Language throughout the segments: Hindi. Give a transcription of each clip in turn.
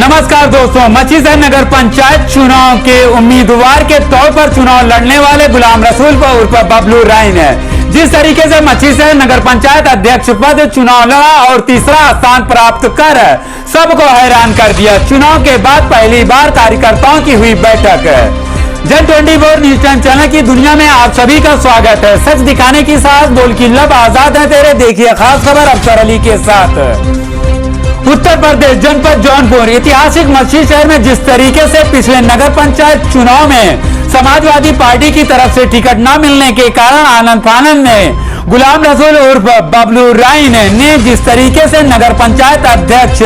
नमस्कार दोस्तों, मछलीशहर नगर पंचायत चुनाव के उम्मीदवार के तौर पर चुनाव लड़ने वाले गुलाम रसूल उर्फ बबलू राय ने जिस तरीके से मछलीशहर नगर पंचायत अध्यक्ष पद चुनाव लड़ा और तीसरा स्थान प्राप्त कर सबको हैरान कर दिया। चुनाव के बाद पहली बार कार्यकर्ताओं की हुई बैठक। जन 24 न्यूज चैनल की दुनिया में आप सभी का स्वागत है। सच दिखाने की साथ बोल की लब आजाद है तेरे। देखिए खास खबर अफसर अली के साथ। उत्तर प्रदेश जनपद जौनपुर ऐतिहासिक मछलीशहर में जिस तरीके से पिछले नगर पंचायत चुनाव में समाजवादी पार्टी की तरफ से टिकट न मिलने के कारण आनंद फानंद में गुलाम रसूल उर्फ बबलू राय ने जिस तरीके से नगर पंचायत अध्यक्ष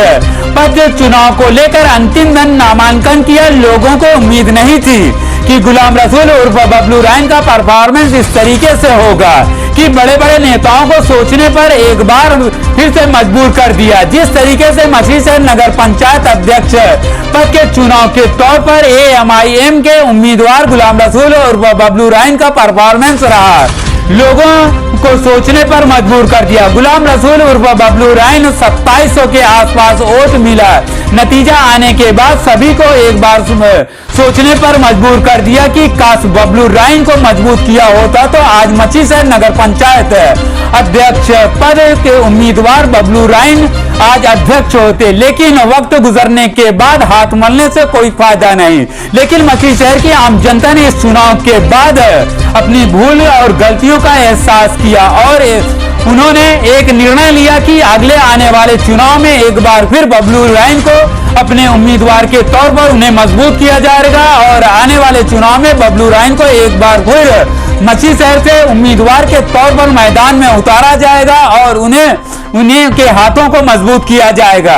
पद चुनाव को लेकर अंतिम दिन नामांकन किया, लोगों को उम्मीद नहीं थी कि गुलाम रसूल उर्फ बबलू राय का परफॉर्मेंस इस तरीके से होगा कि बड़े बड़े नेताओं को सोचने पर एक बार फिर से मजबूर कर दिया। जिस तरीके से मछलीशहर नगर पंचायत अध्यक्ष पद के चुनाव के तौर पर AMIM के उम्मीदवार गुलाम रसूल उर्फ बबलू राय का परफॉर्मेंस रहा, लोगों को सोचने पर मजबूर कर दिया। गुलाम रसूल उर्फ बबलू राय 2700 के आसपास वोट मिला। नतीजा आने के बाद सभी को एक बार सोचने पर मजबूर कर दिया कि काश बबलू राय को मजबूत किया होता तो आज मछलीशहर नगर पंचायत अध्यक्ष पद के उम्मीदवार बबलू राय आज अध्यक्ष होते। लेकिन वक्त गुजरने के बाद हाथ मलने से कोई फायदा नहीं। लेकिन मछलीशहर की आम जनता ने इस चुनाव के बाद अपनी भूल और गलतियों का एहसास किया और उन्होंने एक निर्णय लिया कि अगले आने वाले चुनाव में एक बार फिर बबलू राय को अपने उम्मीदवार के तौर पर उन्हें मजबूत किया जाएगा और आने वाले चुनाव में बबलू राय को एक बार फिर मछलीशहर से उम्मीदवार के तौर पर मैदान में उतारा जाएगा और उन्हें के हाथों को मजबूत किया जाएगा।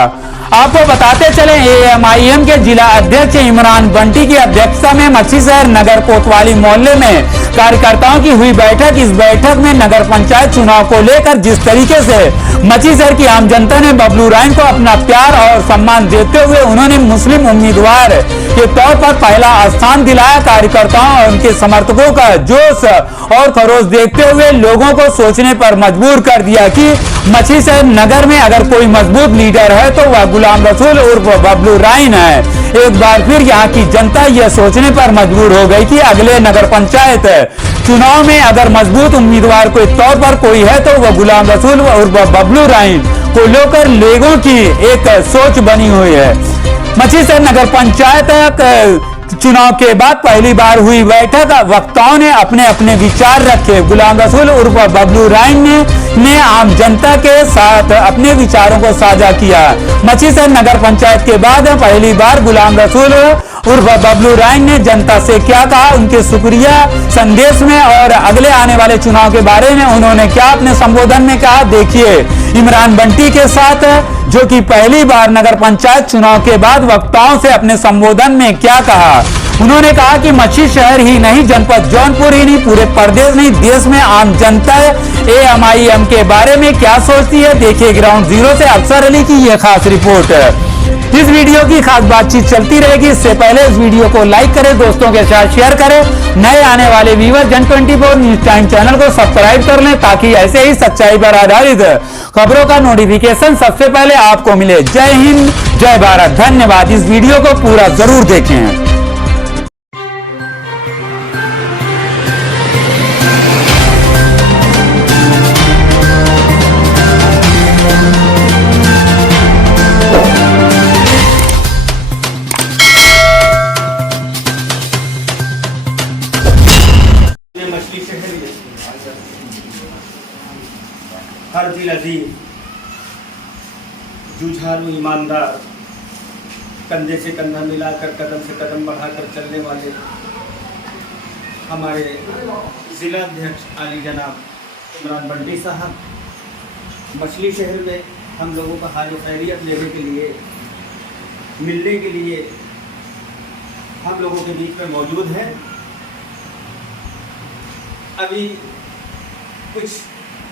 आपको बताते चले AMIM के जिला अध्यक्ष इमरान बंटी की अध्यक्षता में मछलीशहर नगर कोतवाली मोहल्ले में कार्यकर्ताओं की हुई बैठक। इस बैठक में नगर पंचायत चुनाव को लेकर जिस तरीके से मछलीशहर की आम जनता ने बबलू राय को अपना प्यार और सम्मान देते हुए उन्होंने मुस्लिम उम्मीदवार के तौर पर पहला स्थान दिलाया। कार्यकर्ताओं और उनके समर्थकों का जोश और खरोश देखते हुए लोगों को सोचने पर मजबूर कर दिया कि मछलीशहर नगर में अगर कोई मजबूत लीडर है तो वह गुलाम रसूल उर्फ बबलू राय है। एक बार फिर यहाँ की जनता यह सोचने पर मजबूर हो गई कि अगले नगर पंचायत चुनाव में अगर मजबूत उम्मीदवार के तौर पर कोई है तो वह गुलाम रसूल उर्फ बबलू राय को लेकर लोगों की एक सोच बनी हुई है। मछलीशहर नगर पंचायत चुनाव के बाद पहली बार हुई बैठक। वक्ताओं ने अपने अपने विचार रखे। गुलाम रसूल उर्फ बबलू राय ने आम जनता के साथ अपने विचारों को साझा किया। मछलीशहर नगर पंचायत के बाद पहली बार गुलाम रसूल उर्फ बबलू राय ने जनता से क्या कहा, उनके शुक्रिया संदेश में और अगले आने वाले चुनाव के बारे में उन्होंने क्या अपने संबोधन में कहा। देखिए इमरान बंटी के साथ, जो कि पहली बार नगर पंचायत चुनाव के बाद वक्ताओं से अपने संबोधन में क्या कहा। उन्होंने कहा कि मछलीशहर ही नहीं, जनपद जौनपुर ही नहीं, पूरे प्रदेश नहीं, देश में आम जनता AMIM के बारे में क्या सोचती है। देखिए ग्राउंड जीरो से अफसर अली की यह खास रिपोर्ट। इस वीडियो की खास बातचीत चलती रहेगी। इससे पहले इस वीडियो को लाइक करें, दोस्तों के साथ शेयर करें। नए आने वाले व्यूअर जन 24 न्यूज टाइम चैनल को सब्सक्राइब कर लें ताकि ऐसे ही सच्चाई पर आधारित खबरों का नोटिफिकेशन सबसे पहले आपको मिले। जय हिंद, जय भारत, धन्यवाद। इस वीडियो को पूरा जरूर देखें। हर दिल अजीम, जुझारू ईमानदार, कंधे से कंधा मिलाकर कदम से कदम बढ़ाकर चलने वाले हमारे जिला अध्यक्ष आली जनाब इमरान बंटी साहब मछलीशहर में हम लोगों का हाल खैरियत लेने के लिए, मिलने के लिए हम लोगों के बीच में मौजूद हैं। अभी कुछ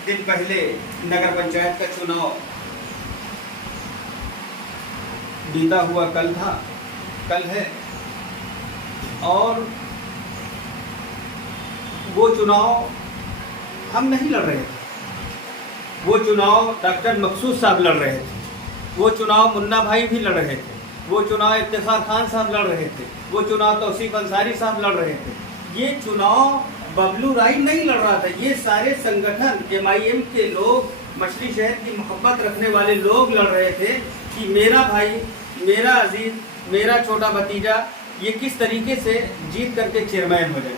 दिन पहले नगर पंचायत का चुनाव बीता हुआ कल है और वो चुनाव हम नहीं लड़ रहे थे, वो चुनाव डॉक्टर मकसूद साहब लड़ रहे थे, वो चुनाव मुन्ना भाई भी लड़ रहे थे, वो चुनाव इफ्तिखार खान साहब लड़ रहे थे, वो चुनाव तौसीफ अंसारी साहब लड़ रहे थे। ये चुनाव बबलू राय नहीं लड़ रहा था, ये सारे संगठन MIM के लोग, मछली शहर की मोहब्बत रखने वाले लोग लड़ रहे थे कि मेरा भाई, मेरा अजीज, मेरा छोटा भतीजा ये किस तरीके से जीत करके चेयरमैन हो जाए।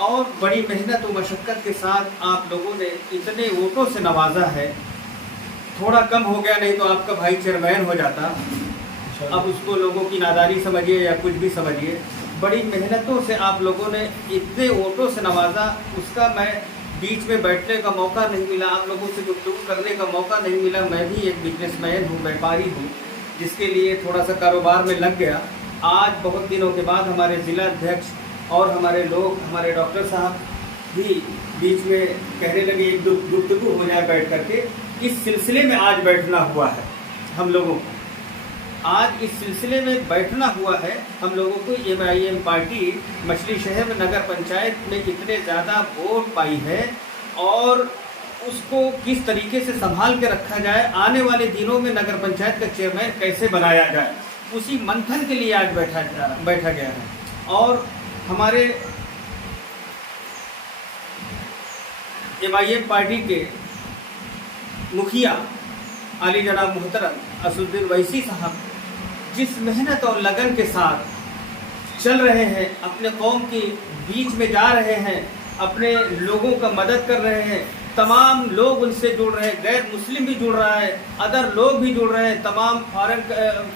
और बड़ी मेहनत और मशक्क़त के साथ आप लोगों ने इतने वोटों से नवाजा है। थोड़ा कम हो गया, नहीं तो आपका भाई चेयरमैन हो जाता। अब उसको लोगों की नादानी समझिए या कुछ भी समझिए, बड़ी मेहनतों से आप लोगों ने इतने वोटों से नवाजा, उसका मैं बीच में बैठने का मौका नहीं मिला, आप लोगों से गुफ्तगू करने का मौका नहीं मिला। मैं भी एक बिजनेसमैन हूँ, व्यापारी हूँ, जिसके लिए थोड़ा सा कारोबार में लग गया। आज बहुत दिनों के बाद हमारे ज़िला अध्यक्ष और हमारे लोग, हमारे डॉक्टर साहब भी बीच में कहने लगे एक गुफ्तगू हो जाए बैठ करके। इस सिलसिले में आज बैठना हुआ है हम लोगों को, आज इस सिलसिले में बैठना हुआ है हम लोगों को। MIM पार्टी मछली शहर में नगर पंचायत में इतने ज़्यादा वोट पाई है और उसको किस तरीके से संभाल के रखा जाए, आने वाले दिनों में नगर पंचायत का चेयरमैन कैसे बनाया जाए, उसी मंथन के लिए आज बैठा गया है। और हमारे MIM पार्टी के मुखिया आली जनाब मोहतरम असदुद्दीन वैसी साहब जिस मेहनत और लगन के साथ चल रहे हैं, अपने कौम के बीच में जा रहे हैं, अपने लोगों का मदद कर रहे हैं, तमाम लोग उनसे जुड़ रहे हैं, गैर मुस्लिम भी जुड़ रहा है, अदर लोग भी जुड़ रहे हैं, तमाम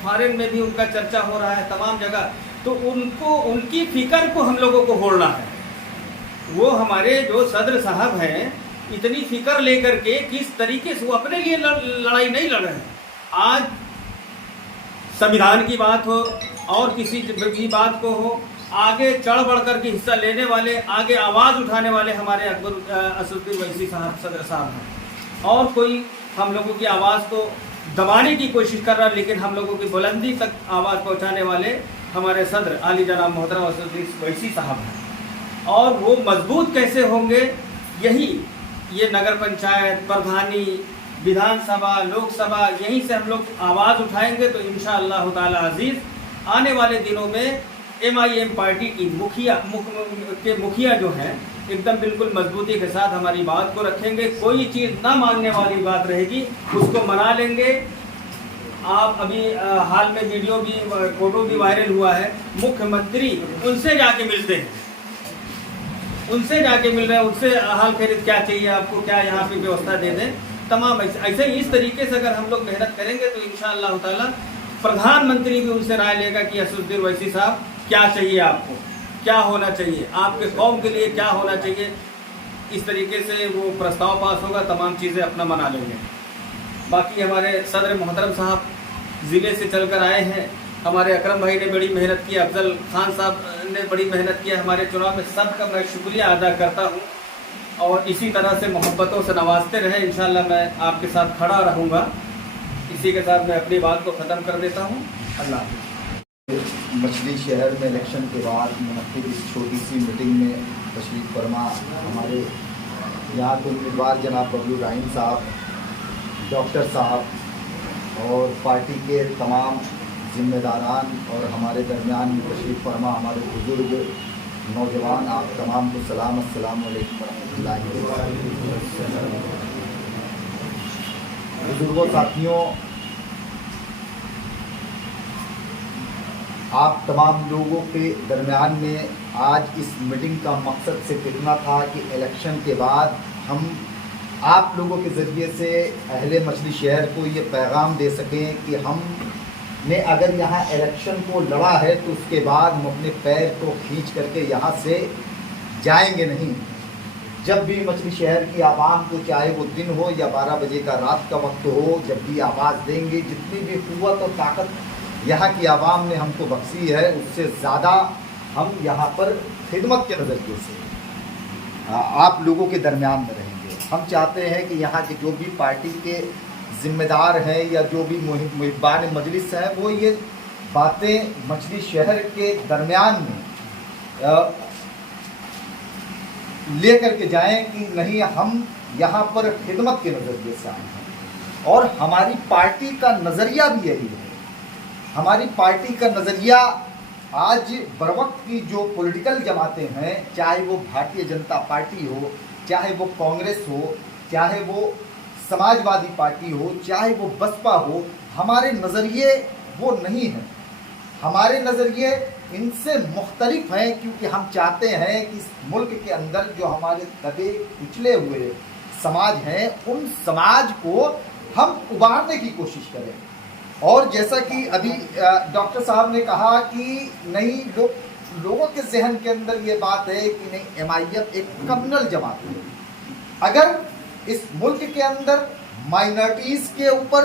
फॉरेन में भी उनका चर्चा हो रहा है तमाम जगह। तो उनको, उनकी फिक्र को हम लोगों को होना है। वो हमारे जो सदर साहब हैं, इतनी फिक्र लेकर के किस तरीके से वो अपने लिए लड़ाई नहीं लड़ रहे हैं। आज संविधान की बात हो और किसी भी बात को हो, आगे चढ़ बढ़ कर के हिस्सा लेने वाले, आगे आवाज़ उठाने वाले हमारे असदुद्दीन वैसी साहब, सदर साहब हैं। और कोई हम लोगों की आवाज़ को दबाने की कोशिश कर रहा है, लेकिन हम लोगों की बुलंदी तक आवाज़ पहुंचाने वाले हमारे सदर आली जनाब मोहतरम असदुद्दीन वैसी साहब हैं। और वो मजबूत कैसे होंगे, यही ये नगर पंचायत, प्रधानी, विधानसभा, लोकसभा, यहीं से हम लोग आवाज़ उठाएंगे तो इंशाअल्लाह ताला अजीज़ आने वाले दिनों में MIM पार्टी की मुखिया जो हैं एकदम बिल्कुल मजबूती के साथ हमारी बात को रखेंगे। कोई चीज़ ना मानने वाली बात रहेगी उसको मना लेंगे। आप अभी हाल में वीडियो भी, फोटो भी वायरल हुआ है, मुख्यमंत्री उनसे जाके मिलते हैं, उनसे जाके मिल रहे हैं, उनसे हाल खैरियत क्या चाहिए आपको, क्या यहाँ पे व्यवस्था दे दें, तमाम ऐसे इस तरीके से अगर हम लोग मेहनत करेंगे तो इंशाअल्लाह ताला प्रधानमंत्री भी उनसे राय लेगा कि असदुद्दीन वैसी साहब क्या चाहिए आपको, क्या होना चाहिए, आपके कौम के लिए क्या होना चाहिए। इस तरीके से वो प्रस्ताव पास होगा, तमाम चीज़ें अपना मना लेंगे। बाकी हमारे सदर मोहतरम साहब ज़िले से चल कर आए हैं, हमारे अकरम भाई ने बड़ी मेहनत की, अफजल खान साहब ने बड़ी मेहनत की हमारे चुनाव में, सबका मैं शुक्रिया अदा करता हूँ। और इसी तरह से मोहब्बतों से नवाजते रहे, इंशाअल्लाह मैं आपके साथ खड़ा रहूँगा। इसी के साथ मैं अपनी बात को ख़त्म कर देता हूँ। अल्लाह हाफ़िज़। मछली शहर में इलेक्शन के बाद मुनक़िद इस छोटी सी मीटिंग में तशरीफ़ फरमा हमारे यहाँ के उम्मीदवार जनाब बबलू राय साहब, डॉक्टर साहब और पार्टी के तमाम ज़िम्मेदारान और हमारे दरमियान में तशरीफ़ फरमा हमारे बुज़ुर्ग नौजवान, आप तमाम को सलाम, अस्सलाम वालेकुम रहमतुल्लाहि व बरकातहू। बुजुर्गों, साथियों, आप तमाम लोगों के दरमियान में आज इस मीटिंग का मकसद सिर्फ इतना था कि इलेक्शन के बाद हम आप लोगों के ज़रिए से अहले मछली शहर को ये पैगाम दे सकें कि हम ने अगर यहाँ इलेक्शन को लड़ा है तो उसके बाद हम अपने पैर को खींच करके यहाँ से जाएंगे नहीं। जब भी मछली शहर की आवाम को, चाहे वो दिन हो या 12 बजे का रात का वक्त हो, जब भी आवाज़ देंगे, जितनी भी क़ुव्वत और ताकत यहाँ की आवाम ने हमको बख्शी है, उससे ज़्यादा हम यहाँ पर खिदमत के नज़रिए से आप लोगों के दरमियान में रहेंगे। हम चाहते हैं कि यहाँ के जो भी पार्टी के ज़िम्मेदार हैं या जो भी मुहिब्बान मजलिस हैं, वो ये बातें मछली शहर के दरमियान में ले करके जाएं कि नहीं, हम यहाँ पर खिदमत के नज़रिए से आए हैं। और हमारी पार्टी का नज़रिया भी यही है। हमारी पार्टी का नज़रिया आज बर वक्त की जो पॉलिटिकल जमातें हैं, चाहे वो भारतीय जनता पार्टी हो, चाहे वो कांग्रेस हो, चाहे वो समाजवादी पार्टी हो, चाहे वो बसपा हो, हमारे नज़रिए वो नहीं हैं। हमारे नज़रिए इनसे मुख्तलिफ हैं, क्योंकि हम चाहते हैं कि इस मुल्क के अंदर जो हमारे दबे कुचले हुए समाज हैं, उन समाज को हम उबारने की कोशिश करें। और जैसा कि अभी डॉक्टर साहब ने कहा कि नहीं, लोगों के जहन के अंदर ये बात है कि नहीं, MIM एक कम्युनल जमात है। अगर इस मुल्क के अंदर माइनॉरिटीज़ के ऊपर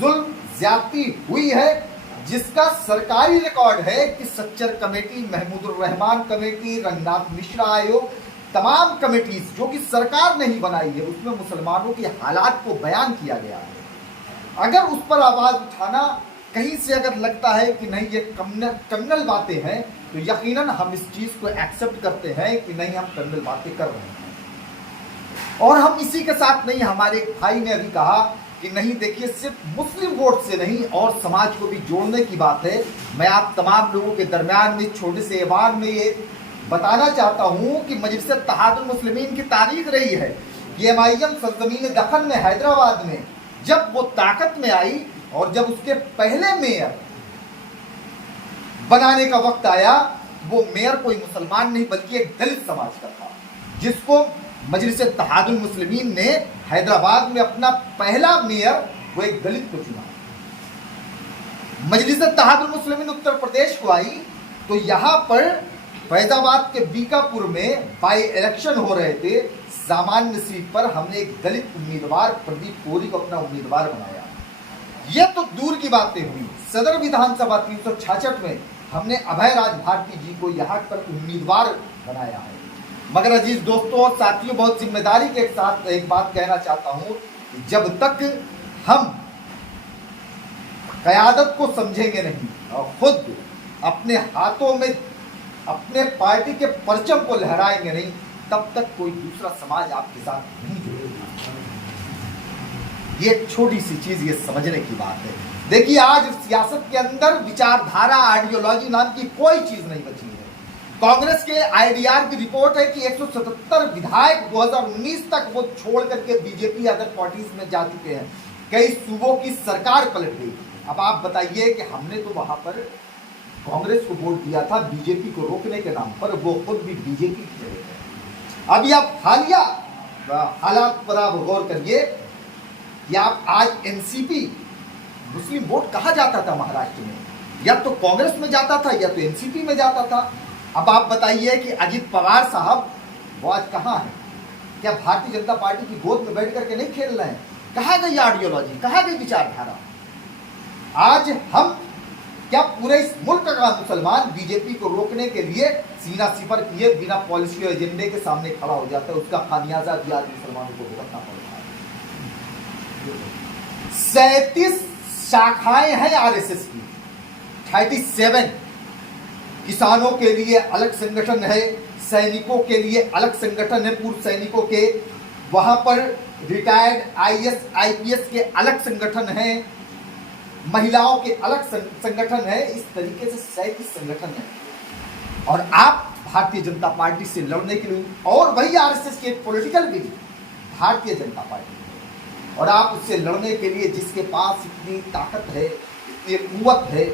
जुल्म ज्यादती हुई है, जिसका सरकारी रिकॉर्ड है कि सच्चर कमेटी, महमूदुर रहमान कमेटी, रंगनाथ मिश्रा आयोग, तमाम कमेटीज जो कि सरकार नहीं बनाई है, उसमें मुसलमानों के हालात को बयान किया गया है। अगर उस पर आवाज़ उठाना कहीं से अगर लगता है कि नहीं ये कम्युनल बातें हैं, तो यकीनन हम इस चीज़ को एक्सेप्ट करते हैं कि नहीं, हम कम्युनल बातें कर रहे हैं। और हम इसी के साथ नहीं, हमारे एक भाई ने अभी कहा कि नहीं देखिए, सिर्फ मुस्लिम वोट से नहीं और समाज को भी जोड़ने की बात है। मैं आप तमाम लोगों के दरमियान में छोटे से एवान में ये बताना चाहता हूँ कि मजलिस इत्तेहादुल मुस्लिमीन की तारीख रही है कि MIM सरजमीन दखन में, हैदराबाद में जब वो ताकत में आई और जब उसके पहले मेयर बनाने का वक्त आया, वो मेयर कोई मुसलमान नहीं बल्कि एक दलित समाज का था, जिसको मजलिस इत्तेहादुल मुस्लिमीन ने हैदराबाद में अपना पहला मेयर वो एक दलित को चुना। मजलिस इत्तेहादुल मुस्लिमीन उत्तर प्रदेश को आई तो यहाँ पर फैजाबाद के बीकापुर में बाई इलेक्शन हो रहे थे। सामान्य सीट पर हमने एक दलित उम्मीदवार प्रदीप कोरी को अपना उम्मीदवार बनाया। यह तो दूर की बातें हुई, सदर विधानसभा 366 में हमने अभय राज भारती जी को यहाँ पर उम्मीदवार बनाया है। मगर अजीज दोस्तों और साथियों, बहुत जिम्मेदारी के साथ एक बात कहना चाहता हूँ, जब तक हम क़यादत को समझेंगे नहीं और खुद अपने हाथों में अपने पार्टी के परचम को लहराएंगे नहीं, तब तक कोई दूसरा समाज आपके साथ नहीं जुड़ेगा। ये छोटी सी चीज ये समझने की बात है। देखिए, आज सियासत के अंदर विचारधारा, आइडियोलॉजी नाम की कोई चीज नहीं बची है। कांग्रेस के IDR की रिपोर्ट है कि 177 विधायक 2019 तक वो छोड़ करके बीजेपी अदर पार्टीज में जा चुके हैं। कई सूबों की सरकार पलट गई। अब आप बताइए कि हमने तो वहां पर कांग्रेस को वोट दिया था बीजेपी को रोकने के नाम पर, वो खुद भी बीजेपी की तरह है। अभी आप हालिया हालात पर आप गौर करिए कि आप आज NCP मुस्लिम वोट कहाँ जाता था महाराष्ट्र में, या तो कांग्रेस में जाता था या तो NCP में जाता था। अब आप बताइए कि अजित पवार साहब वो आज कहाँ हैं? क्या भारतीय जनता पार्टी की गोद में बैठ करके नहीं खेल रहे हैं? कहाँ गई आइडियोलॉजी, कहाँ गई विचारधारा? आज हम क्या पूरे इस मुल्क का मुसलमान बीजेपी को रोकने के लिए सीना सिपर किए बिना पॉलिसी और एजेंडे के सामने खड़ा हो जाता है? उसका खामियाजा भी आज मुसलमानों को भुगतना पड़ता है। 37 शाखाएं हैं RSS की, 37 किसानों के लिए अलग संगठन है, सैनिकों के लिए अलग संगठन है, पूर्व सैनिकों के, वहां पर रिटायर्ड IAS IPS के अलग संगठन हैं, महिलाओं के अलग संगठन है। इस तरीके से 37 संगठन है। और आप भारतीय जनता पार्टी से लड़ने के लिए, और वही RSS के पॉलिटिकल भी भारतीय जनता पार्टी, और आप उससे लड़ने के लिए जिसके पास इतनी ताकत है, इतनी कुव्वत है,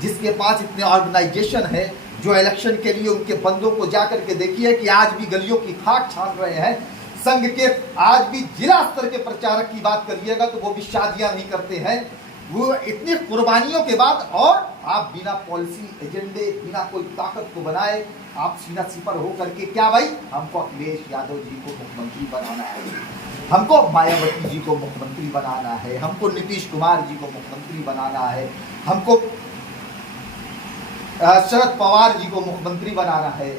जिसके पास इतने ऑर्गेनाइजेशन है, जो इलेक्शन के लिए उनके बंदों को जाकर के देखिए कि आज भी गलियों की खाक छान रहे हैं। संघ के आज भी जिला स्तर के प्रचारक की बात करिएगा तो वो भी शादियां नहीं करते हैं। वो इतनी कुर्बानियों के बाद, और आप बिना पॉलिसी एजेंडे, बिना कोई ताकत को बनाए आप सीना सिपर हो करके, क्या भाई हमको अखिलेश यादव जी को मुख्यमंत्री बनाना है, हमको मायावती जी को मुख्यमंत्री बनाना है, हमको नीतीश कुमार जी को मुख्यमंत्री बनाना है, हमको शरद पवार जी को मुख्यमंत्री बनाना है।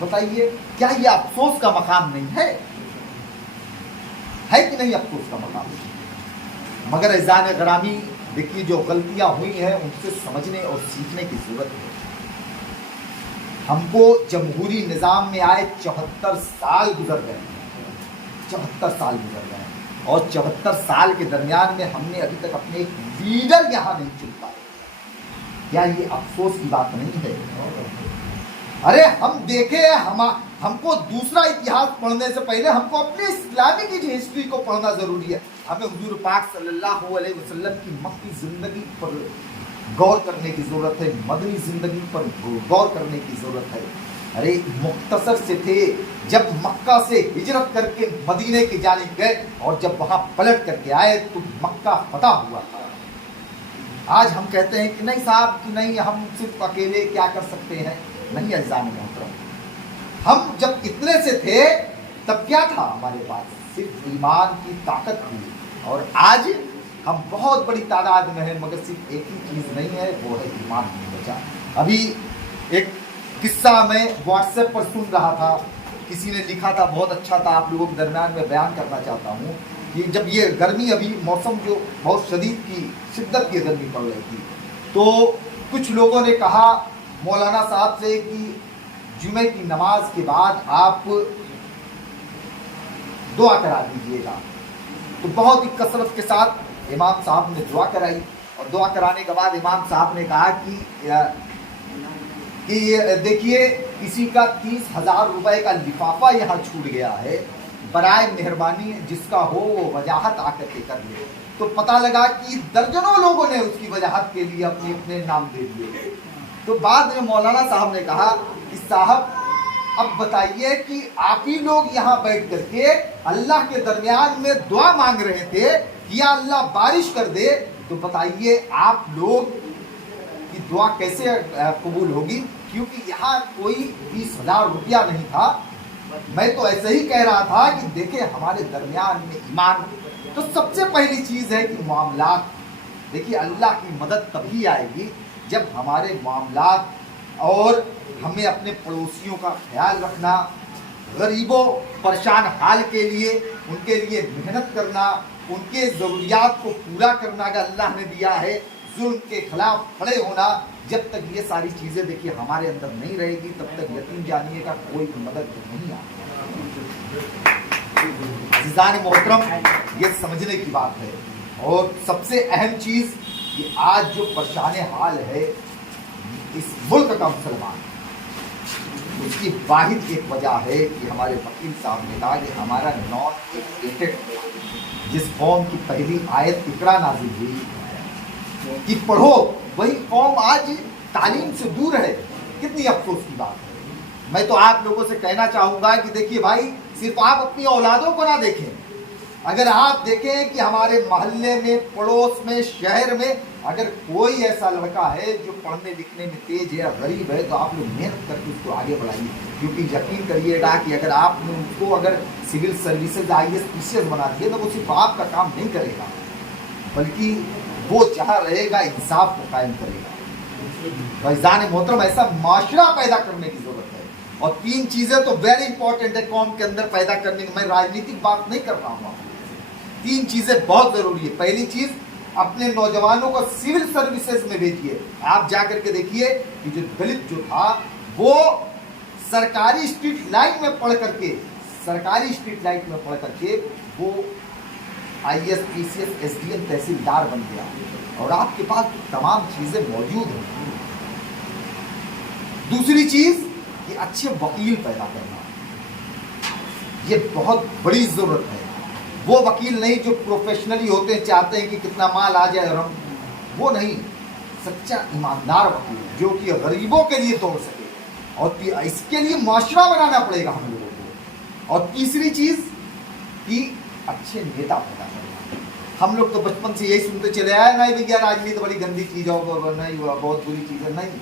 बताइए, क्या ये अफसोस का मकाम नहीं है? है कि नहीं अफसोस का मकाम? मगर ऐज़ान ग्रामी, देखिए जो गलतियां हुई हैं उनसे समझने और सीखने की जरूरत है। हमको जमहूरी निज़ाम में आए 74 साल गुजर गए, 74 साल गुजर गए। और 74 साल के दरमियान में हमने अभी तक अपने एक लीडर यहाँ नहीं चुन पाए। क्या ये अफसोस की बात नहीं है? अरे हम देखे, हमको दूसरा इतिहास पढ़ने से पहले हमको अपने इस्लामिक हिस्ट्री को पढ़ना जरूरी है। हमें हुजूर पाक सल्लल्लाहु अलैहि वसल्लम की मक्की जिंदगी पर गौर करने की जरूरत है, मदनी जिंदगी पर गौर करने की जरूरत है। अरे मुख्तसर से थे, जब मक्का से हिजरत करके मदीने की जानिब गए और जब वहां पलट करके आए तो मक्का फतह हुआ था। आज हम कहते हैं कि नहीं साहब, कि नहीं हम सिर्फ अकेले क्या कर सकते हैं। नहीं अज़ीज़ान मोहतरम, हम जब इतने से थे तब क्या था हमारे पास? सिर्फ ईमान की ताकत थी। और आज हम बहुत बड़ी तादाद में हैं, मगर सिर्फ एक ही चीज़ नहीं है, वो है ईमान नहीं बचा। अभी एक किस्सा मैं व्हाट्सएप पर सुन रहा था, किसी ने लिखा था, बहुत अच्छा था, आप लोगों के दरमियान में बयान करना चाहता हूँ कि जब ये गर्मी, अभी मौसम जो बहुत शिद्दत की गर्मी पड़ रही थी, तो कुछ लोगों ने कहा मौलाना साहब से कि जुमे की नमाज के बाद आप दुआ करा दीजिएगा। तो बहुत ही कसरत के साथ इमाम साहब ने दुआ कराई, और दुआ कराने के बाद इमाम साहब ने कहा कि देखिए, किसी का 30,000 रुपए का लिफाफा यहाँ छूट गया है, बराए मेहरबानी जिसका हो वो वजाहत आकर के कर ले। तो पता लगा कि दर्जनों लोगों ने उसकी वजाहत के लिए अपने अपने नाम दे दिए। तो बाद में मौलाना साहब ने कहा कि साहब अब बताइए कि आप ही लोग यहाँ बैठ करके अल्लाह के दरमियान में दुआ मांग रहे थे कि या अल्लाह बारिश कर दे, तो बताइए आप लोग की दुआ कैसे कबूल होगी? क्योंकि यहाँ कोई 20,000 रुपया नहीं था। मैं तो ऐसे ही कह रहा था कि देखिए हमारे दरमियान में ईमान, तो सबसे पहली चीज़ है कि मामलात। देखिए अल्लाह की मदद तभी आएगी जब हमारे मामलात, और हमें अपने पड़ोसियों का ख्याल रखना, गरीबों परेशान हाल के लिए उनके लिए मेहनत करना, उनके ज़रूरियात को पूरा करना अगर अल्लाह ने दिया है, जुल्म के खिलाफ खड़े होना। जब तक ये सारी चीज़ें देखिए हमारे अंदर नहीं रहेगी, तब तक यकीन जानिएगा कोई मदद नहीं आएगी। अज़ीज़ान मोहतरम, ये समझने की बात है। और सबसे अहम चीज़ कि आज जो परेशान हाल है इस मुल्क का मुसलमान, उसकी वाहिद एक वजह है कि हमारे वकील साहब ने कहा कि हमारा नॉन एजुकेटेड, जिस कौम की पहली आयत इकरा नाज़िल हुई कि पढ़ो, वही कौम आज तालीम से दूर है। कितनी अफसोस की बात है। मैं तो आप लोगों से कहना चाहूँगा कि देखिए भाई, सिर्फ आप अपनी औलादों को ना देखें, अगर आप देखें कि हमारे मोहल्ले में, पड़ोस में, शहर में अगर कोई ऐसा लड़का है जो पढ़ने लिखने में तेज है या गरीब है, तो आप लोग मेहनत करके उसको आगे बढ़ाइए। क्योंकि यकीन करिएगा कि अगर आपने उसको अगर सिविल सर्विसेज IAS PCS बना दिए तो वो सिर्फ आपका काम नहीं करेगा, बल्कि वो जहाँ रहेगा इंसाफ को कायम करेगा। फैज़ान मोहतरम, ऐसा माशरा पैदा करने की ज़रूरत है। और 3 चीज़ें तो वेरी इंपॉर्टेंट है कौम के अंदर पैदा करने की। मैं राजनीतिक बात नहीं कर रहा हूँ, 3 चीज़ें बहुत ज़रूरी है। पहली चीज़, अपने नौजवानों को सिविल सर्विसेज में भेजिए। आप जा करके देखिए कि जो दलित जो था वो सरकारी स्ट्रीट लाइट में पढ़ करके वो IAS PCS SDM तहसीलदार बन गया, और आपके पास तमाम चीज़ें मौजूद हैं। दूसरी चीज़ कि अच्छे वकील पैदा करना, ये बहुत बड़ी ज़रूरत है। वो वकील नहीं जो प्रोफेशनली होते हैं, चाहते हैं कि कितना माल आ जाए, और हम वो नहीं, सच्चा ईमानदार वकील जो कि गरीबों के लिए तोड़ सके। और इसके लिए माशरा बनाना पड़ेगा हम लोगों को। और तीसरी चीज़ कि अच्छे नेता पैदा करना। हम लोग तो बचपन से यही सुनते चले आए, नहीं भैया राजनीति बड़ी गंदी चीज़ है, नहीं बहुत बुरी चीज़ है। नहीं,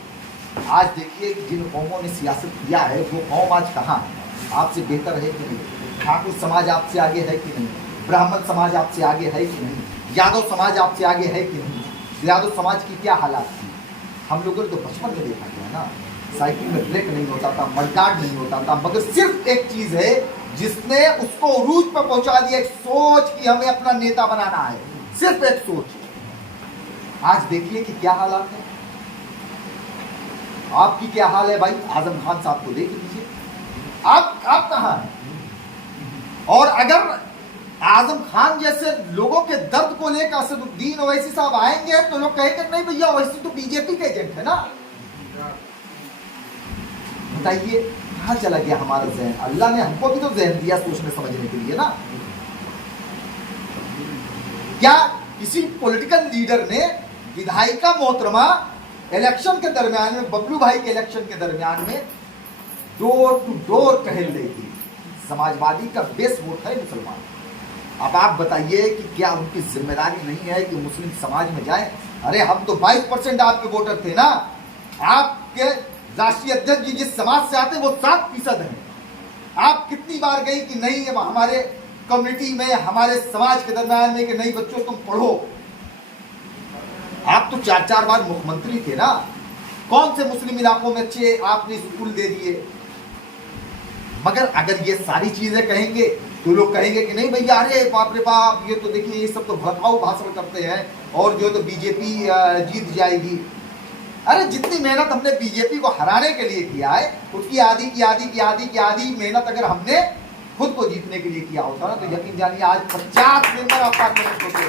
आज देखिए कि जिन कौमों ने सियासत किया है वो कौम आज कहाँ है? आपसे बेहतर है कि नहीं? ठाकुर समाज आपसे आगे है कि नहीं? ब्राह्मण समाज आपसे आगे है कि नहीं? यादव समाज आपसे आगे है कि नहीं? यादव समाज की क्या हालात थी? हम लोगों ने तो बचपन में देखा गया ना, साइकिल में ब्रेक नहीं होता था, मडगार्ड नहीं होता था, मगर सिर्फ एक चीज़ है जिसने उसको उरूज पर पहुंचा दिया, एक सोच कि हमें अपना नेता बनाना है, सिर्फ एक सोच। आज देखिए कि क्या हालात है, आपकी क्या हाल है भाई। आजम खान साहब को देख लीजिए, आप कहाँ हैं। और अगर आजम खान जैसे लोगों के दर्द को लेकर असदुद्दीन ओवैसी साहब आएंगे तो लोग कहेंगे नहीं भैया ओवैसी तो बीजेपी के एजेंट है ना। बताइए कहां चला गया हमारा जहन? अल्लाह ने हमको भी तो जहन दिया सोचने समझने के लिए ना। क्या किसी पॉलिटिकल लीडर ने विधायिका मोहतरमा इलेक्शन के दरमियान में, बबलू भाई के इलेक्शन के दरमियान में डोर टू डोर टहल रही थी? समाजवादी का बेस वोट है मुसलमान। अब आप बताइए कि क्या उनकी जिम्मेदारी नहीं है कि मुस्लिम समाज में जाए? अरे हम तो 22% आपके वोटर थे ना। आपके राष्ट्रीय अध्यक्ष जी जिस समाज से आते हैं वो 7% हैं। आप कितनी बार गई कि नहीं हमारे कम्युनिटी में, हमारे समाज के दरमियान में कि नहीं बच्चों तुम पढ़ो? आप तो 4-4 बार मुख्यमंत्री थे ना। कौन से मुस्लिम इलाकों में अच्छे आपने स्कूल दे दिए? मगर अगर ये सारी चीजें कहेंगे तो लोग कहेंगे कि नहीं भैया अरे बाप रे बाप, ये तो देखिए ये सब तो भड़काऊ भाषण करते हैं और जो तो बीजेपी जीत जाएगी। अरे जितनी मेहनत हमने बीजेपी को हराने के लिए किया है उसकी आधी मेहनत अगर हमने खुद को जीतने के लिए किया होता ना तो यकीन जानिए आज 50 मेंबर आप पार्लियामेंट होते,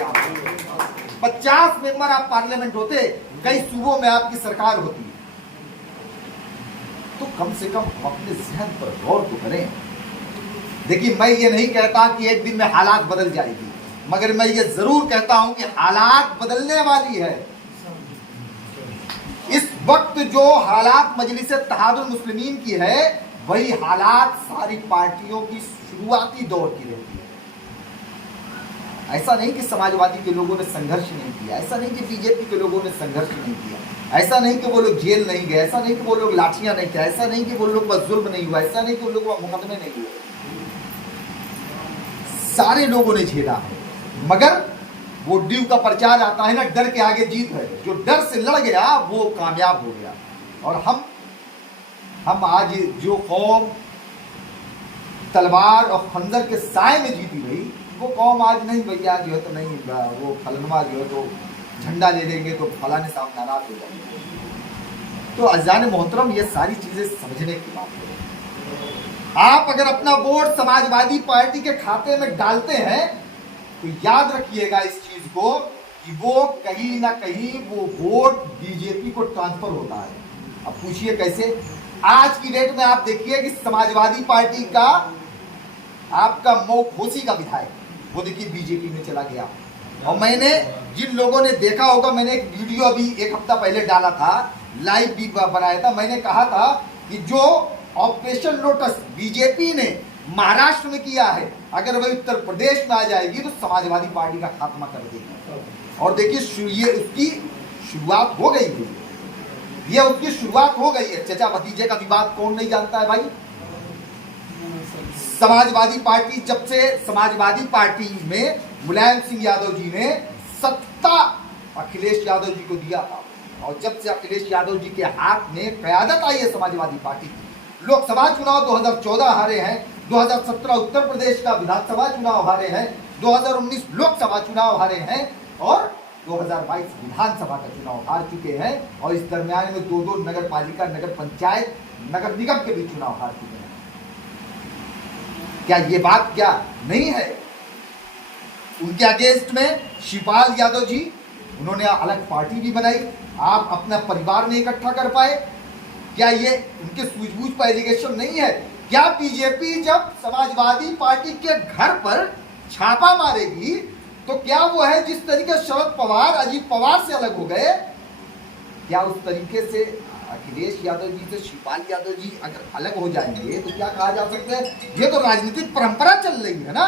50 मेंबर आप पार्लियामेंट होते, कई सूबों में आपकी सरकार होती। तो कम से कम हम अपने जहन पर गौर तो करें। देखिए मैं ये नहीं कहता कि एक दिन में हालात बदल जाएगी, मगर मैं ये जरूर कहता हूं कि हालात बदलने वाली है। इस वक्त जो हालात मजलिस इत्तेहादुल मुस्लिमीन की है वही हालात सारी पार्टियों की शुरुआती दौर की रहती है। ऐसा नहीं कि समाजवादी के लोगों ने संघर्ष नहीं किया, ऐसा नहीं कि बीजेपी के लोगों ने संघर्ष नहीं किया, ऐसा नहीं कि वो लोग जेल नहीं गए, ऐसा नहीं कि वो लोग लाठियां नहीं किया, ऐसा नहीं कि वो लोग पर जुल्म नहीं हुआ, ऐसा नहीं कि वो लोग मुकदमे नहीं हुए। सारे लोगों ने झेला है। मगर वो ड्यू का प्रचार आता है ना, डर के आगे जीत है। जो डर से लड़ गया वो कामयाब हो गया। और हम आज जो कौम तलवार और खंजर के साए में जीती रही वो कौम आज नहीं भैया जो है तो नहीं, वो फलनवा जो है तो झंडा ले लेंगे तो फलाने साहब नाराज हो जाएंगे। तो अज़ान मोहतरम ये सारी चीजें समझने की बात है। आप अगर अपना वोट समाजवादी पार्टी के खाते में डालते हैं तो याद रखिएगा इस चीज को कि वो कहीं ना कहीं वो वोट बीजेपी को ट्रांसफर होता है। अब पूछिए कैसे? आज की डेट में आप देखिए कि समाजवादी पार्टी का आपका मऊखोसी का विधायक वो देखिए बीजेपी में चला गया। और मैंने जिन लोगों ने देखा होगा, मैंने एक वीडियो अभी 1 हफ्ता पहले डाला था, लाइव भी बनाया था। मैंने कहा था कि जो ऑपरेशन लोटस बीजेपी ने महाराष्ट्र में किया है अगर वही उत्तर प्रदेश में आ जाएगी तो समाजवादी पार्टी का खात्मा कर देगी। और देखिए ये उसकी शुरुआत हो गई है, ये उसकी शुरुआत हो गई है। चचा भतीजे का विवाद कौन नहीं जानता है भाई? समाजवादी पार्टी, जब से समाजवादी पार्टी में मुलायम सिंह यादव जी ने सत्ता अखिलेश यादव जी को दिया था और जब से अखिलेश यादव जी के हाथ में क़यादत आई है समाजवादी पार्टी की, लोकसभा चुनाव 2014 हारे हैं, 2017 उत्तर प्रदेश का विधानसभा चुनाव हारे हैं, 2019 लोकसभा चुनाव हारे हैं और 2022 विधानसभा का चुनाव हार चुके हैं। और इस दरमियान में 2 नगर पालिका, नगर पंचायत, नगर निगम के भी चुनाव हार चुके हैं। क्या ये बात क्या नहीं है? उनके अगेंस्ट में शिवपाल यादव जी, उन्होंने अलग पार्टी भी बनाई, आप अपना परिवार नहीं इकट्ठा कर पाए। क्या ये उनके सूझबूझ पर एलिगेशन नहीं है? क्या बीजेपी जब समाजवादी पार्टी के घर पर छापा मारेगी तो क्या वो है जिस तरीके शरद पवार अजीत पवार से अलग हो गए, क्या उस तरीके से अखिलेश यादव जी से शिवपाल यादव जी अगर अलग हो जाएंगे तो क्या कहा जा सकता है? ये तो राजनीतिक परंपरा चल रही है ना।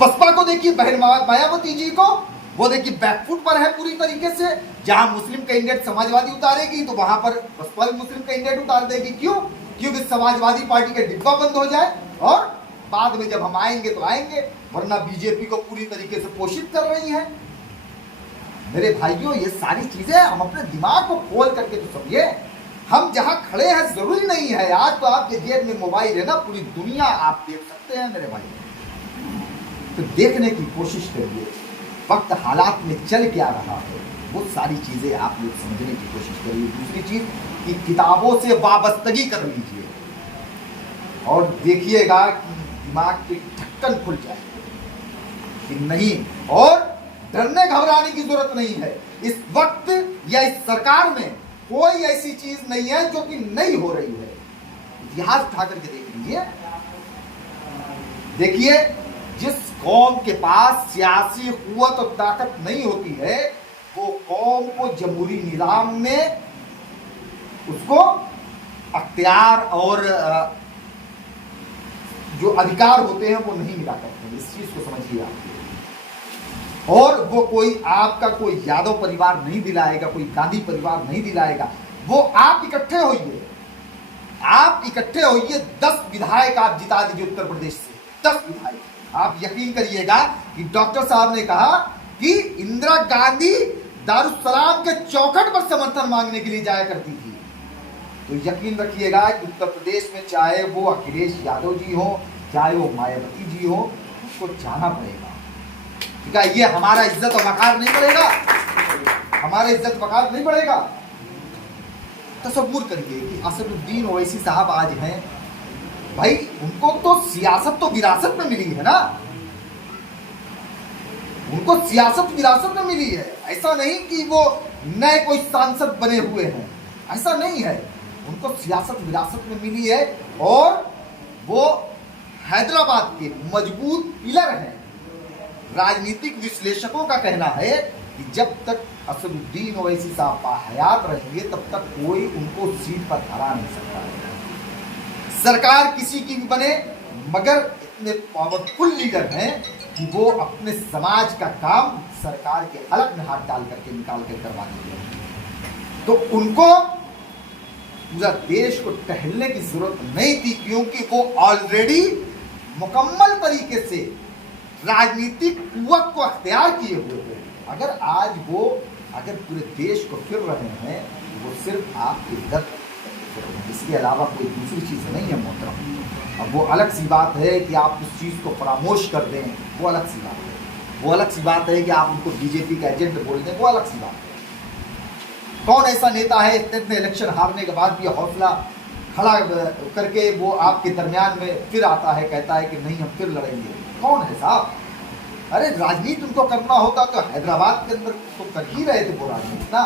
बसपा को देखिए, बहन मायावती जी को, वो देखिए बैकफुट पर है पूरी तरीके से। जहां मुस्लिम कैंडिडेट समाजवादी उतारेगी तो वहां पर बसपा भी मुस्लिम कैंडिडेट उतार देगी। क्यों? क्योंकि समाजवादी पार्टी के डिब्बा बंद हो जाए और बाद में जब हम आएंगे तो आएंगे, वरना बीजेपी को पूरी तरीके से पोषित कर रही है। मेरे भाइयों, ये सारी चीजें हम अपने दिमाग को खोल करके तो समझिए। हम जहां खड़े हैं जरूरी नहीं है, आज तो आपके जेब में मोबाइल है ना, पूरी दुनिया आप देख सकते हैं मेरे भाई। तो देखने की कोशिश करिए वक्त हालात में चल क्या रहा है, वो सारी चीजें आप लोग समझने की कोशिश करिए। दूसरी चीज कि किताबों से वाबस्तगी कर लीजिए और देखिएगा कि दिमाग के ढक्कन खुल जाए कि नहीं, और डरने घबराने की जरूरत नहीं है। इस वक्त या इस सरकार में कोई ऐसी चीज नहीं है जो कि नहीं हो रही है। इतिहास उठा करके देख लीजिए, देखिए जिस कौम के पास सियासी कुव्वत और ताकत नहीं होती है, वो कौम को जमहूरी निजाम में उसको अख्तियार और जो अधिकार होते हैं वो नहीं मिला करते हैं। इस चीज को समझिए आप। और वो कोई आपका कोई यादव परिवार नहीं दिलाएगा, कोई गांधी परिवार नहीं दिलाएगा। वो आप इकट्ठे होइए, आप इकट्ठे होइए, 10 विधायक आप जिता दीजिए उत्तर प्रदेश से, 10 विधायक। आप यकीन करिएगा कि डॉक्टर साहब ने कहा कि इंदिरा गांधी दारुसलाम के चौखट पर समर्थन मांगने के लिए जाया करती थी। तो यकीन रखिएगा कि उत्तर प्रदेश में चाहे वो अखिलेश यादव जी हो, चाहे वो मायावती जी हो, उसको जाना पड़ेगा। ठीक है, ये हमारा इज्जत और वकार नहीं बढ़ेगा, हमारा इज्जत वकार नहीं बढ़ेगा। तसव्वुर करिए कि असदुद्दीन ओवैसी साहब आज हैं, भाई उनको तो सियासत तो विरासत में मिली है ना, उनको सियासत विरासत में मिली है। ऐसा नहीं कि वो नए कोई सांसद बने हुए हैं, ऐसा नहीं है। उनको सियासत विरासत में मिली है और वो हैदराबाद के मजबूत पिलर हैं। राजनीतिक विश्लेषकों का कहना है कि जब तक असदुद्दीन ओवैसी साहब हयात रहेंगे तब तक कोई उनको सीट पर हरा नहीं सकता है। सरकार किसी की भी बने, मगर इतने पावरफुल लीडर हैं कि वो अपने समाज का काम सरकार के हलक में हाथ डाल करके निकाल कर करवा देते। तो उनको पूरा देश को टहलने की जरूरत नहीं थी, क्योंकि वो ऑलरेडी मुकम्मल तरीके से राजनीतिक कुव्वत को अख्तियार किए हुए थे। अगर आज वो अगर पूरे देश को फिर रहे हैं, वो सिर्फ आपके दर्द, इसके अलावा कोई दूसरी चीज़ नहीं है मोहतरम। अब वो अलग सी बात है कि आप उस चीज़ को फरामोश कर दें, वो अलग सी बात है। वो अलग सी बात है कि आप उनको बीजेपी का एजेंट बोल दें, वो अलग सी बात है। कौन ऐसा नेता है इतने इलेक्शन हारने के बाद भी हौसला खड़ा करके वो आपके दरमियान में फिर आता है, कहता है कि नहीं हम फिर लड़ेंगे? कौन है साहब? अरे राजनीति उनको करना होता तो हैदराबाद के अंदर तो कर ही रहे थे वो राजनीति ना।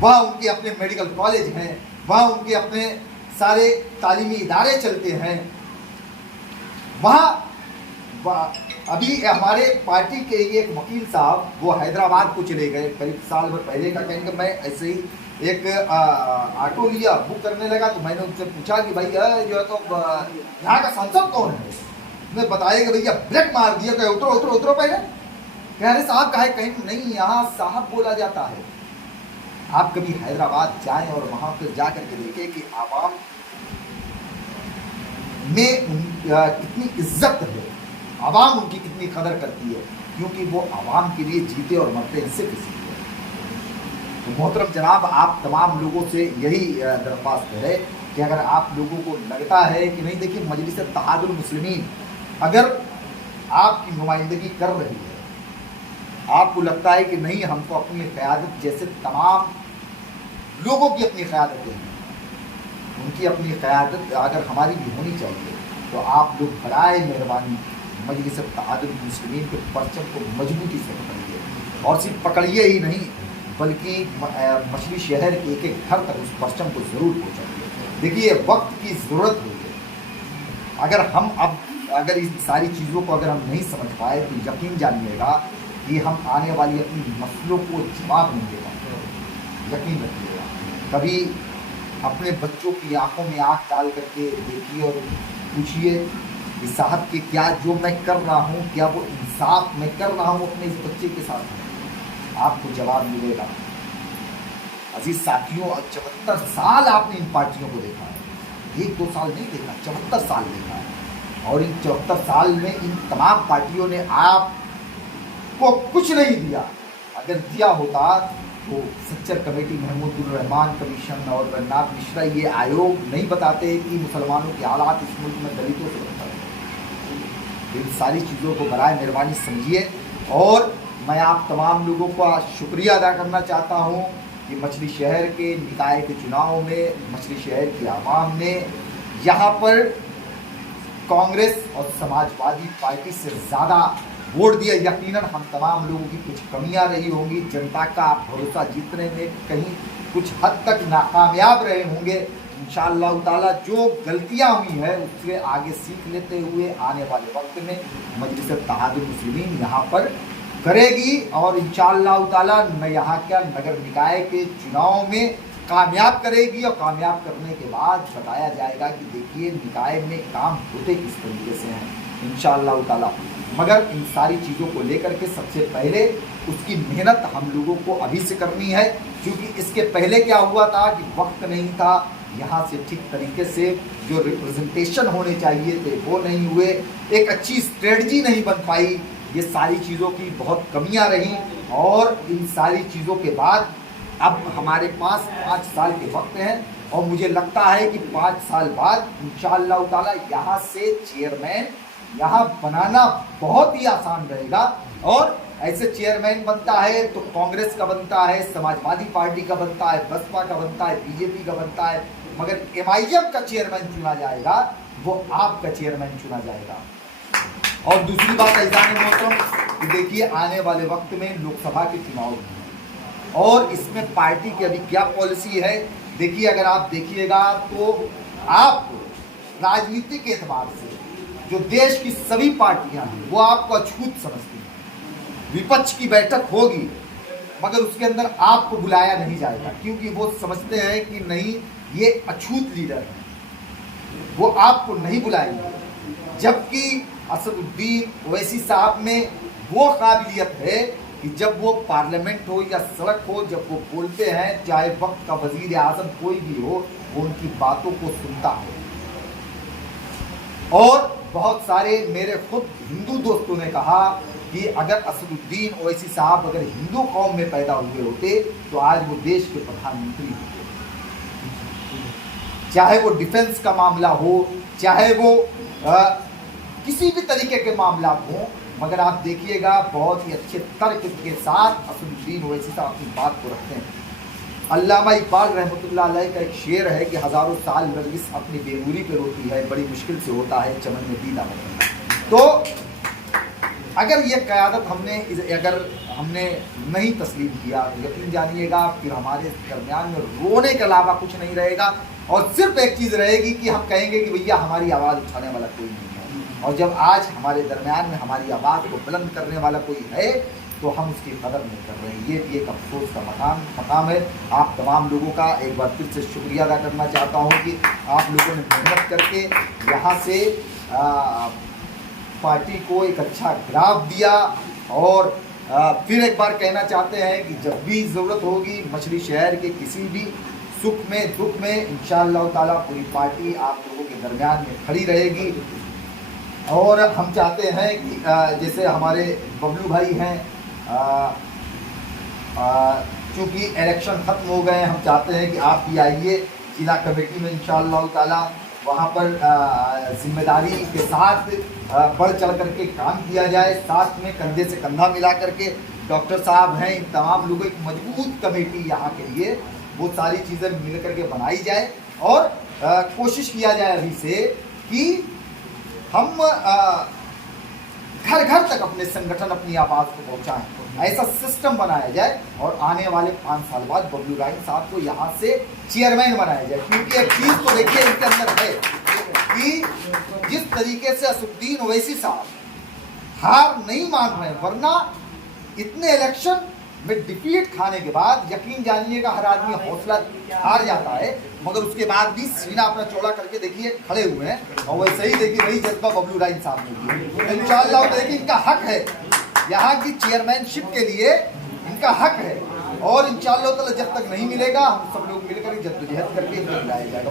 वहाँ उनके अपने मेडिकल कॉलेज हैं, वहाँ उनके अपने सारे तालीमी इदारे चलते हैं। वहाँ अभी हमारे पार्टी के एक वकील साहब वो हैदराबाद को चले गए, करीब साल भर पहले का। कहेंगे मैं ऐसे ही एक ऑटो लिया, बुक करने लगा, तो मैंने उनसे पूछा कि भाई जो है तो यहाँ का सांसद कौन है? उसने बताया कि भैया ब्रेक मार दिया, कहे उतरो उतरो उतरो पहले। कह रहे साहब कहे, कहीं नहीं, यहाँ साहब बोला जाता है। आप कभी हैदराबाद जाएं और वहाँ पर जा करके देखें कि आवाम में कितनी इज्जत है, आवाम उनकी कितनी कदर करती है, क्योंकि वो आवाम के लिए जीते और मरते हैं सिर्फ इसलिए। तो मोहतरम जनाब, आप तमाम लोगों से यही दरख्वास्त है कि अगर आप लोगों को लगता है कि नहीं, देखिए मजलिस इत्तेहादुल मुस्लिमीन अगर आपकी नुमाइंदगी कर रही है, आपको लगता है कि नहीं हमको अपनी क़यादत जैसे तमाम लोगों की अपनी क़यादतें हैं, उनकी अपनी क़यादत अगर हमारी भी होनी चाहिए, तो आप लोग बराए मेहरबानी मजलिस इत्तेहादुल मुस्लिमीन के परचम को मजबूती से पकड़िए, और सिर्फ पकड़िए ही नहीं बल्कि मछली शहर के एक एक घर तक उस परचम को ज़रूर पहुँचाइए। देखिए वक्त की ज़रूरत हुई है। अगर हम अगर इन सारी चीज़ों को अगर हम नहीं समझ पाए तो यकीन जानिएगा कि हम आने वाली अपनी मसलों को जवाब नहीं दे पाएंगे। यकीन रखिएगा, कभी अपने बच्चों की आंखों में आंख डाल करके देखिए और पूछिए कि साहब कि क्या जो मैं कर रहा हूँ, क्या वो इंसाफ मैं कर रहा हूँ अपने इस बच्चे के साथ? आपको जवाब मिलेगा। अजीज साथियों, 74 साल आपने इन पार्टियों को देखा है, 1-2 साल नहीं देखा, 74 साल देखा है। और इन 74 साल में इन तमाम पार्टियों ने आपको कुछ नहीं दिया। अगर दिया होता तो सच्चर कमेटी, महमूदुर रहमान कमीशन और रन्नाथ मिश्रा ये आयोग नहीं बताते कि मुसलमानों के हालात इस मुल्क में दलितों से बनता है। इन सारी चीज़ों को बराए मेहरबानी समझिए। और मैं आप तमाम लोगों का शुक्रिया अदा करना चाहता हूँ कि मछली शहर के निकाय के चुनाव में मछली शहर की आवाम ने यहाँ पर कांग्रेस और समाजवादी पार्टी से ज़्यादा वोट दिया। यकीनन हम तमाम लोगों की कुछ कमियां रही होंगी, जनता का भरोसा जीतने में कहीं कुछ हद तक नाकामयाब रहे होंगे। इंशाअल्लाह ताला जो गलतियां हुई है उससे आगे सीख लेते हुए आने वाले वक्त में मजलिस इत्तेहादुल मुस्लिमीन यहाँ पर करेगी और इंशाअल्लाह ताला यहाँ क्या नगर निकाय के चुनाव में कामयाब करेगी और कामयाब करने के बाद बताया जाएगा कि देखिए निकाय में काम होते किस तरीके से हैं इंशाअल्लाह ताला। मगर इन सारी चीज़ों को लेकर के सबसे पहले उसकी मेहनत हम लोगों को अभी से करनी है, क्योंकि इसके पहले क्या हुआ था कि वक्त नहीं था, यहाँ से ठीक तरीके से जो रिप्रेजेंटेशन होने चाहिए थे वो नहीं हुए, एक अच्छी स्ट्रेटजी नहीं बन पाई। ये सारी चीज़ों की बहुत कमियां रहीं और इन सारी चीज़ों के बाद अब हमारे पास 5 साल के वक्त हैं और मुझे लगता है कि 5 साल बाद इंशाअल्लाह ताला यहाँ से चेयरमैन यहाँ बनाना बहुत ही आसान रहेगा। और ऐसे चेयरमैन बनता है तो कांग्रेस का बनता है, समाजवादी पार्टी का बनता है, बसपा का बनता है, बीजेपी का बनता है, मगर MIM का चेयरमैन चुना जाएगा वो आपका चेयरमैन चुना जाएगा। और दूसरी बात ऐसा मौसम कि देखिए आने वाले वक्त में लोकसभा के चुनाव हैं और इसमें पार्टी की अभी क्या पॉलिसी है देखिए। अगर आप देखिएगा तो आप राजनीतिक एतबार से जो देश की सभी पार्टियां हैं वो आपको अछूत समझती हैं। विपक्ष की बैठक होगी मगर उसके अंदर आपको बुलाया नहीं जाएगा, क्योंकि वो समझते हैं कि नहीं ये अछूत लीडर है, वो आपको नहीं बुलाएंगे। जबकि असदुद्दीन ओवैसी साहब में वो काबिलियत है कि जब वो पार्लियामेंट हो या सड़क हो, जब वो बोलते हैं चाहे वक्त का वजीर आजम कोई भी हो वो उनकी बातों को सुनता है। और बहुत सारे मेरे खुद हिंदू दोस्तों ने कहा कि अगर असदुद्दीन ओवैसी साहब अगर हिंदू कौम में पैदा हुए होते तो आज वो देश के प्रधानमंत्री होते। चाहे वो डिफेंस का मामला हो, चाहे वो किसी भी तरीके के मामला हो, मगर आप देखिएगा बहुत ही अच्छे तर्क के साथ असदुद्दीन ओवैसी साहब अपनी बात को रखते हैं। अल्लामा इकबाल रहमतुल्लाह अलैह का एक शेर है कि हज़ारों साल नरगिस अपनी बेगूरी पे रोती है, बड़ी मुश्किल से होता है चमन में दीदा बनना। तो अगर ये क़यादत हमने नहीं तस्लीम किया तो यकीन जानिएगा फिर हमारे दरमियान में रोने के अलावा कुछ नहीं रहेगा और सिर्फ एक चीज़ रहेगी कि हम कहेंगे कि भैया हमारी आवाज़ उठाने वाला कोई नहीं है। और जब आज हमारे दरमियान में हमारी आवाज़ को बुलंद करने वाला कोई है तो हम उसकी कदर नहीं कर रहे हैं। ये भी एक अफसोस का मकाम है। आप तमाम लोगों का एक बार फिर से शुक्रिया अदा करना चाहता हूँ कि आप लोगों ने मेहनत करके यहाँ से पार्टी को एक अच्छा ग्राफ दिया। और फिर एक बार कहना चाहते हैं कि जब भी ज़रूरत होगी मछली शहर के किसी भी सुख में दुख में इंशाअल्लाह ताला पूरी पार्टी आप लोगों के दरमियान में खड़ी रहेगी। और हम चाहते हैं कि जैसे हमारे बबलू भाई हैं, चूँकि इलेक्शन ख़त्म हो गए हैं, हम चाहते हैं कि आप भी आइए जिला कमेटी में इंशाअल्लाह ताला, वहाँ पर जिम्मेदारी के साथ बढ़ चढ़ करके काम किया जाए, साथ में कंधे से कंधा मिला करके डॉक्टर साहब हैं, इन तमाम लोगों की मजबूत कमेटी यहाँ के लिए वो सारी चीज़ें मिल करके बनाई जाए और कोशिश किया जाए अभी से कि हम घर घर तक अपने संगठन अपनी आवाज़ को पहुंचाएं। ऐसा सिस्टम बनाया जाए और आने वाले 5 साल बाद बबलू राइन साहब को यहाँ से चेयरमैन बनाया जाए। क्योंकि एक चीज़ तो देखिए इनके अंदर है कि जिस तरीके से असदुद्दीन ओवैसी साहब हार नहीं मान रहे, वरना इतने इलेक्शन में डिफीट खाने के बाद यकीन जानिएगा हर आदमी हौसला हार जाता है, मगर उसके बाद भी सीना अपना चौड़ा करके देखिए खड़े हुए हैं। और वैसे ही देखिए वही जज्बा बबलू राइन साहब ने किया। इंशाअल्लाह देखिए इनका हक है, यहाँ की चेयरमैनशिप के लिए इनका हक है और इंशाअल्लाह ताला जब तक नहीं मिलेगा हम सब लोग मिलकर जद्दोजहद करके लाया जाएगा।